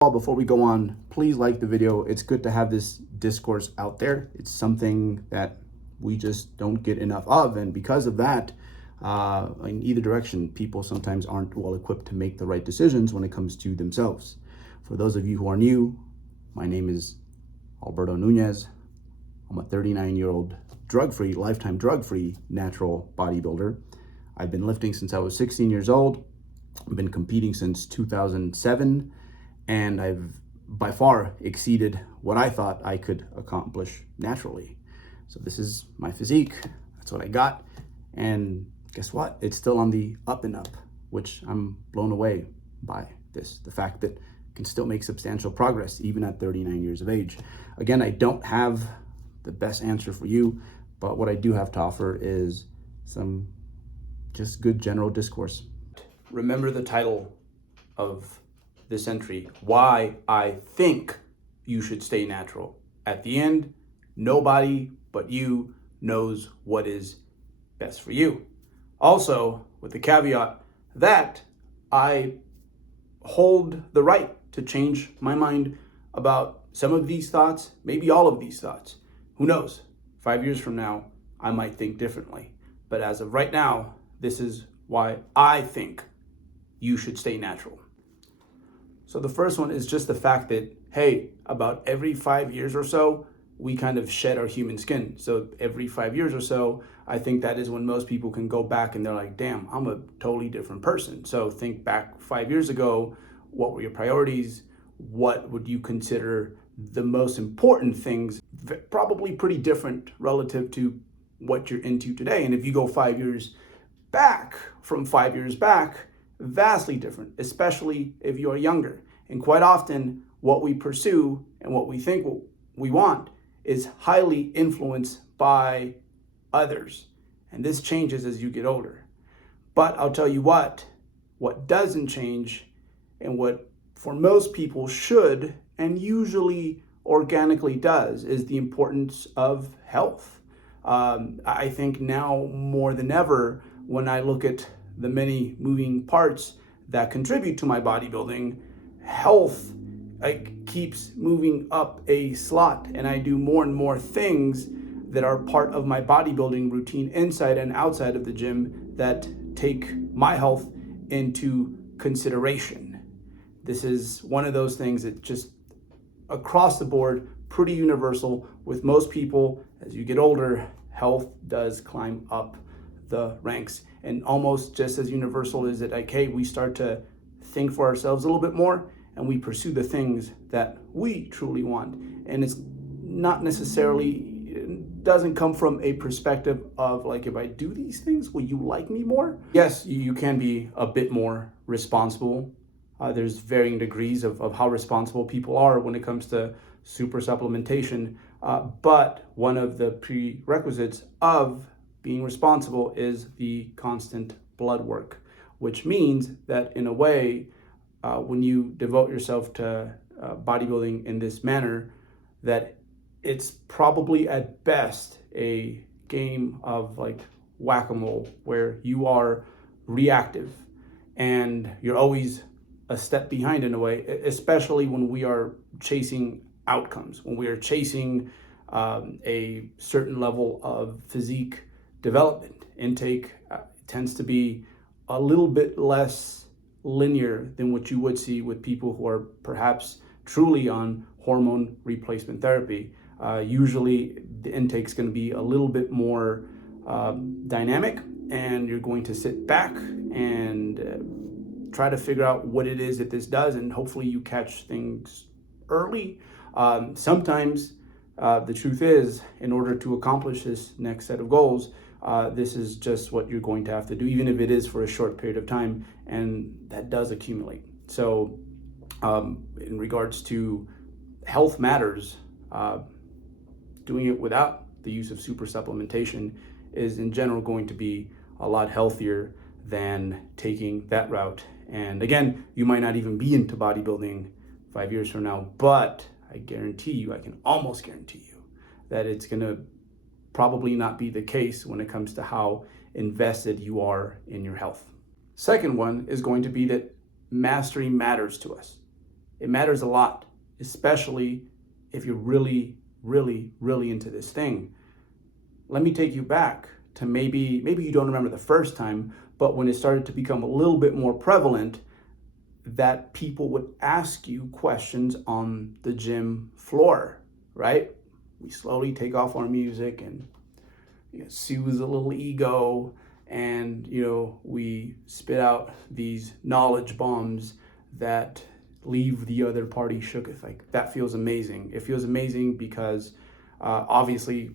Before we go on, please like the video. It's good to have this discourse out there. It's something that we just don't get enough of, and because of that, in either direction, people sometimes aren't well equipped to make the right decisions when it comes to themselves. For those of you who are new, my name is Alberto Nuñez. I'm a 39-year-old drug-free, lifetime drug-free natural bodybuilder. I've been lifting since I was 16 years old. I've been competing since 2007. And I've by far exceeded what I thought I could accomplish naturally. So this is my physique. That's what I got. And guess what? It's still on the up and up, which I'm blown away by this. The fact that I can still make substantial progress even at 39 years of age. Again, I don't have the best answer for you, but what I do have to offer is some just good general discourse. Remember the title of this entry: why I think you should stay natural. At the end, nobody but you knows what is best for you. Also, with the caveat that I hold the right to change my mind about some of these thoughts, maybe all of these thoughts. Who knows? 5 years from now, I might think differently. But as of right now, this is why I think you should stay natural. So the first one is just the fact that, hey, about every 5 years or so, we kind of shed our human skin. So every 5 years or so, I think that is when most people can go back and they're like, damn, I'm a totally different person. So think back 5 years ago, what were your priorities? What would you consider the most important things? Probably pretty different relative to what you're into today. And if you go 5 years back, from 5 years back, vastly different, especially if you are younger. And quite often, what we pursue and what we think we want is highly influenced by others. And this changes as you get older. But I'll tell you what doesn't change, and what for most people should and usually organically does, is the importance of health. I think now more than ever, when I look at the many moving parts that contribute to my bodybuilding, health keeps moving up a slot, and I do more and more things that are part of my bodybuilding routine inside and outside of the gym that take my health into consideration. This is one of those things that just across the board, pretty universal with most people. As you get older, health does climb up the ranks, and almost just as universal is it like, hey, we start to think for ourselves a little bit more and we pursue the things that we truly want. And it's not necessarily, it doesn't come from a perspective of like, if I do these things, will you like me more? Yes, you can be a bit more responsible. There's varying degrees of how responsible people are when it comes to super supplementation. But one of the prerequisites of being responsible is the constant blood work, which means that in a way, when you devote yourself to bodybuilding in this manner, that it's probably at best a game of like whack-a-mole, where you are reactive and you're always a step behind in a way, especially when we are chasing outcomes, when we are chasing a certain level of physique development. Intake tends to be a little bit less linear than what you would see with people who are perhaps truly on hormone replacement therapy. Usually the intake is going to be a little bit more dynamic, and you're going to sit back and try to figure out what it is that this does, and hopefully you catch things early. Sometimes the truth is, in order to accomplish this next set of goals, this is just what you're going to have to do, even if it is for a short period of time, and that does accumulate. So in regards to health matters, doing it without the use of super supplementation is in general going to be a lot healthier than taking that route. And again, you might not even be into bodybuilding 5 years from now, but I guarantee you, I can almost guarantee you that it's going to probably not be the case when it comes to how invested you are in your health. Second one is going to be that mastery matters to us. It matters a lot, especially if you're really, really, really into this thing. Let me take you back to maybe you don't remember the first time, but when it started to become a little bit more prevalent, that people would ask you questions on the gym floor, right? We slowly take off our music and soothe a little ego, and we spit out these knowledge bombs that leave the other party shooketh. Like, that feels amazing. It feels amazing because obviously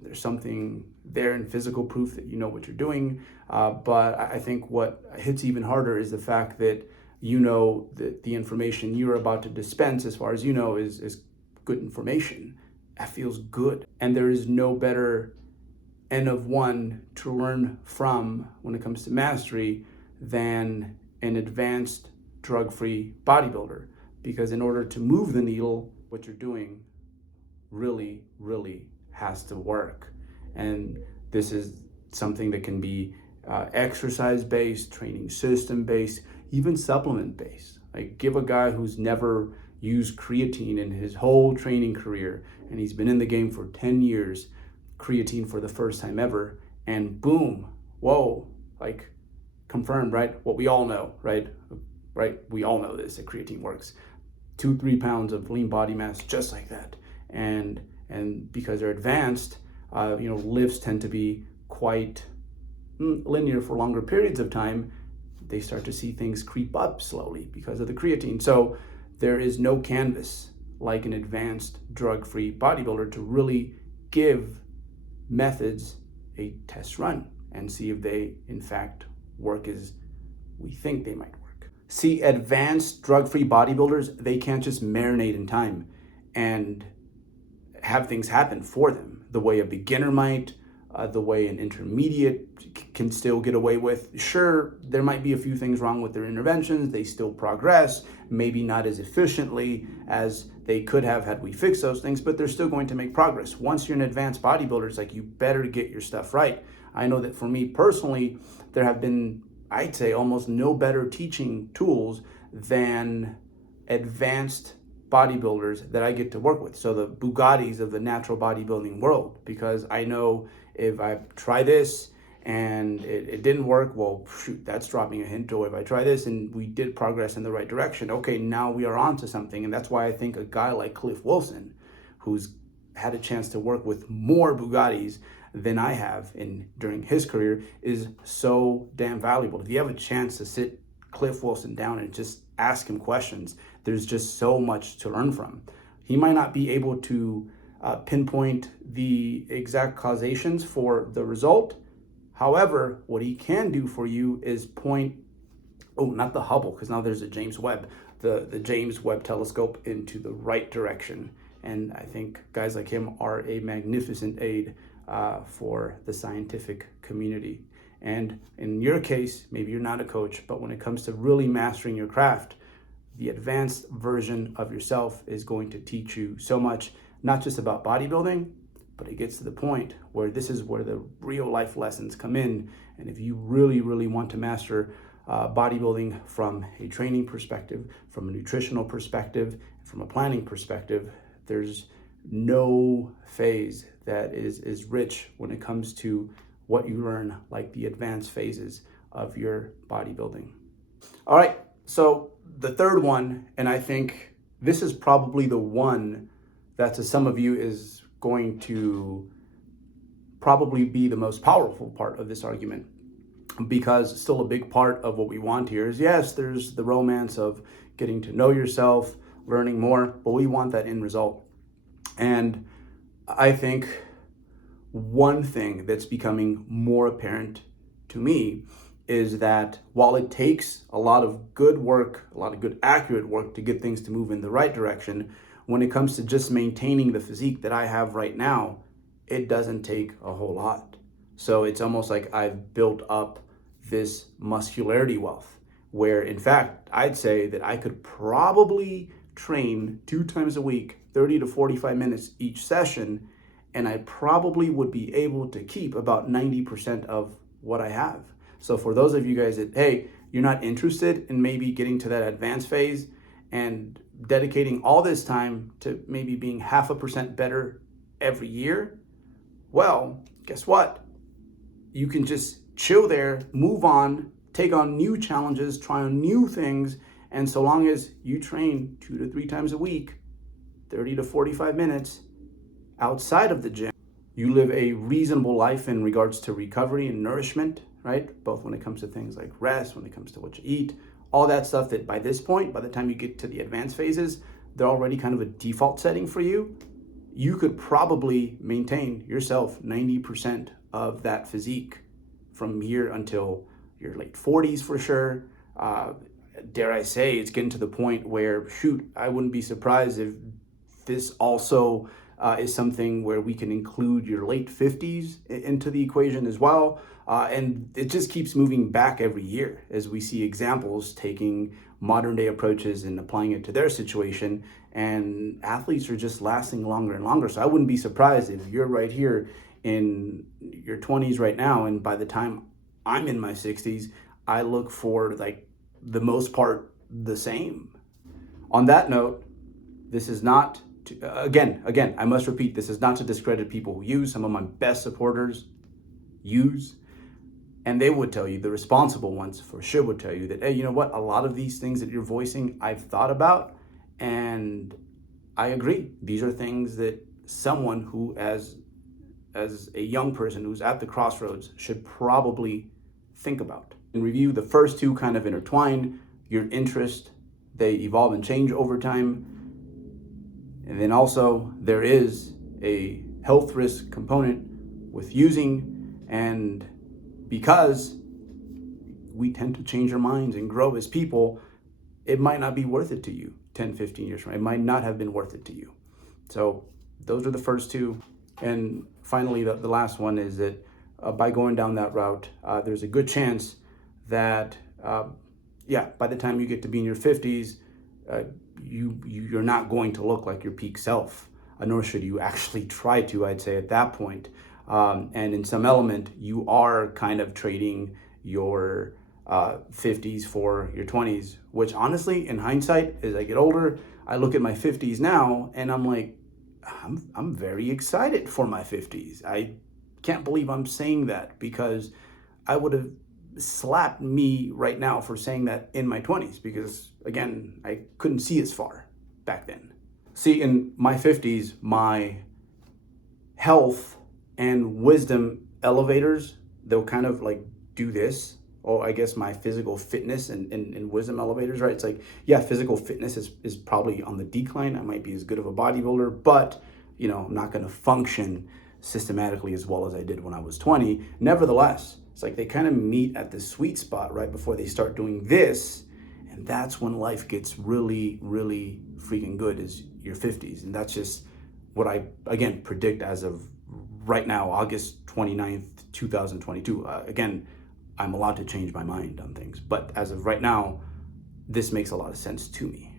there's something there in physical proof that you know what you're doing, but I think what hits even harder is the fact that that the information you're about to dispense, as far as is good information. That feels good, and there is no better N of one to learn from when it comes to mastery than an advanced drug-free bodybuilder, because in order to move the needle, what you're doing really, really has to work. And this is something that can be exercise-based, training system-based, even supplement-based. Like, give a guy who's never used creatine in his whole training career, and he's been in the game for 10 years, creatine for the first time ever, and boom, whoa, like, confirmed, right? What we all know, right? We all know this, that creatine works. 2-3 pounds of lean body mass just like that. And because they're advanced, lifts tend to be quite linear for longer periods of time. They start to see things creep up slowly because of the creatine. So there is no canvas like an advanced drug-free bodybuilder to really give methods a test run and see if they in fact work as we think they might work. See, advanced drug-free bodybuilders, they can't just marinate in time and have things happen for them the way a beginner might, the way an intermediate can still get away with. Sure, there might be a few things wrong with their interventions. They still progress, maybe not as efficiently as they could have had we fixed those things, but they're still going to make progress. Once you're an advanced bodybuilder, it's like, you better get your stuff right. I know that for me personally, there have been, I'd say, almost no better teaching tools than advanced bodybuilders that I get to work with. So the Bugattis of the natural bodybuilding world, because I know if I try this and it didn't work, well, shoot, that's dropping a hint. Or if I try this and we did progress in the right direction, okay, now we are on to something. And that's why I think a guy like Cliff Wilson, who's had a chance to work with more Bugattis than I have during his career, is so damn valuable. If you have a chance to sit Cliff Wilson down and just ask him questions, there's just so much to learn from. He might not be able to pinpoint the exact causations for the result. However, what he can do for you is not the Hubble, because now there's a James Webb, the James Webb telescope into the right direction. And I think guys like him are a magnificent aid for the scientific community. And in your case, maybe you're not a coach, but when it comes to really mastering your craft, the advanced version of yourself is going to teach you so much, not just about bodybuilding, but it gets to the point where this is where the real life lessons come in. And if you really, really want to master bodybuilding from a training perspective, from a nutritional perspective, from a planning perspective, there's no phase that is rich when it comes to what you learn like the advanced phases of your bodybuilding. All right, so the third one, and I think this is probably the one that to some of you is going to probably be the most powerful part of this argument, because still a big part of what we want here is, yes, there's the romance of getting to know yourself, learning more, but we want that end result. And I think one thing that's becoming more apparent to me is that while it takes a lot of good work, a lot of good accurate work to get things to move in the right direction, when it comes to just maintaining the physique that I have right now, it doesn't take a whole lot. So it's almost like I've built up this muscularity wealth, where in fact, I'd say that I could probably train 2 times a week, 30 to 45 minutes each session, and I probably would be able to keep about 90% of what I have. So for those of you guys that, hey, you're not interested in maybe getting to that advanced phase and dedicating all this time to maybe being 0.5% better every year, well, guess what? You can just chill there, move on, take on new challenges, try on new things, and so long as you train 2 to 3 times a week, 30 to 45 minutes outside of the gym, you live a reasonable life in regards to recovery and nourishment, right? Both when it comes to things like rest, when it comes to what you eat, all that stuff that by this point, by the time you get to the advanced phases, they're already kind of a default setting for you. You could probably maintain yourself 90% of that physique from here until your late 40s for sure. Dare I say, it's getting to the point where, shoot, I wouldn't be surprised if this also is something where we can include your late 50s into the equation as well. And it just keeps moving back every year as we see examples taking modern day approaches and applying it to their situation. And athletes are just lasting longer and longer. So I wouldn't be surprised if you're right here in your 20s right now, and by the time I'm in my 60s, I look for, like, the most part the same. On that note, this is not to, again, I must repeat, this is not to discredit people who use. Some of my best supporters use, and they would tell you, the responsible ones for sure would tell you that, hey, you know what? A lot of these things that you're voicing, I've thought about, and I agree. These are things that someone who, as a young person who's at the crossroads, should probably think about. In review, the first two kind of intertwine. Your interest, they evolve and change over time. And then also there is a health risk component with using, and because we tend to change our minds and grow as people, it might not be worth it to you 10, 15 years from now. It might not have been worth it to you. So those are the first two. And finally, the last one is that by going down that route, there's a good chance that, by the time you get to be in your 50s, you're not going to look like your peak self, nor should you actually try to, I'd say, at that point. And in some element, you are kind of trading your 50s for your 20s, which honestly, in hindsight, as I get older, I look at my 50s now and I'm like, I'm very excited for my 50s. I can't believe I'm saying that, because I would have slapped me right now for saying that in my 20s, because again, I couldn't see as far back then. See, in my 50s, my health and wisdom elevators, they'll kind of like do this. Or I guess my physical fitness and wisdom elevators, right? It's like, yeah, physical fitness is probably on the decline. I might be as good of a bodybuilder, but I'm not gonna function systematically as well as I did when I was 20. Nevertheless, it's like they kind of meet at the sweet spot right before they start doing this. And that's when life gets really, really freaking good, is your 50s. And that's just what I, again, predict as of right now, August 29th, 2022. Again, I'm allowed to change my mind on things, but as of right now, this makes a lot of sense to me.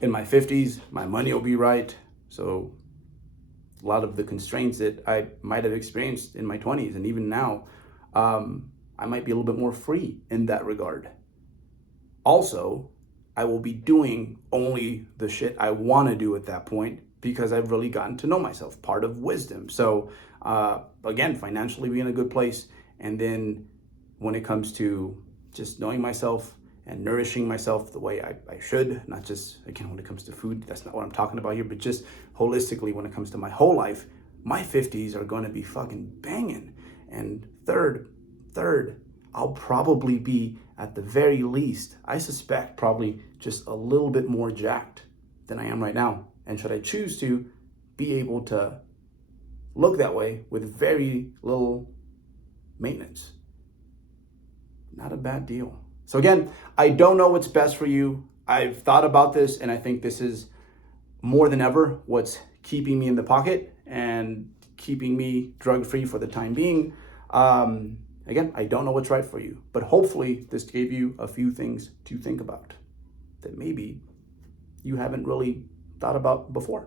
In my 50s, my money will be right. So a lot of the constraints that I might have experienced in my 20s and even now, I might be a little bit more free in that regard. Also, I will be doing only the shit I want to do at that point, because I've really gotten to know myself, part of wisdom. So again, financially be in a good place. And then when it comes to just knowing myself and nourishing myself the way I should, not just, again, when it comes to food, that's not what I'm talking about here, but just holistically when it comes to my whole life, my 50s are going to be fucking banging. And third, I'll probably be, at the very least, I suspect, probably just a little bit more jacked than I am right now. And should I choose to, be able to look that way with very little maintenance. Not a bad deal. So again, I don't know what's best for you. I've thought about this, and I think this is more than ever what's keeping me in the pocket and keeping me drug-free for the time being. Again, I don't know what's right for you, but hopefully this gave you a few things to think about that maybe you haven't really thought about before.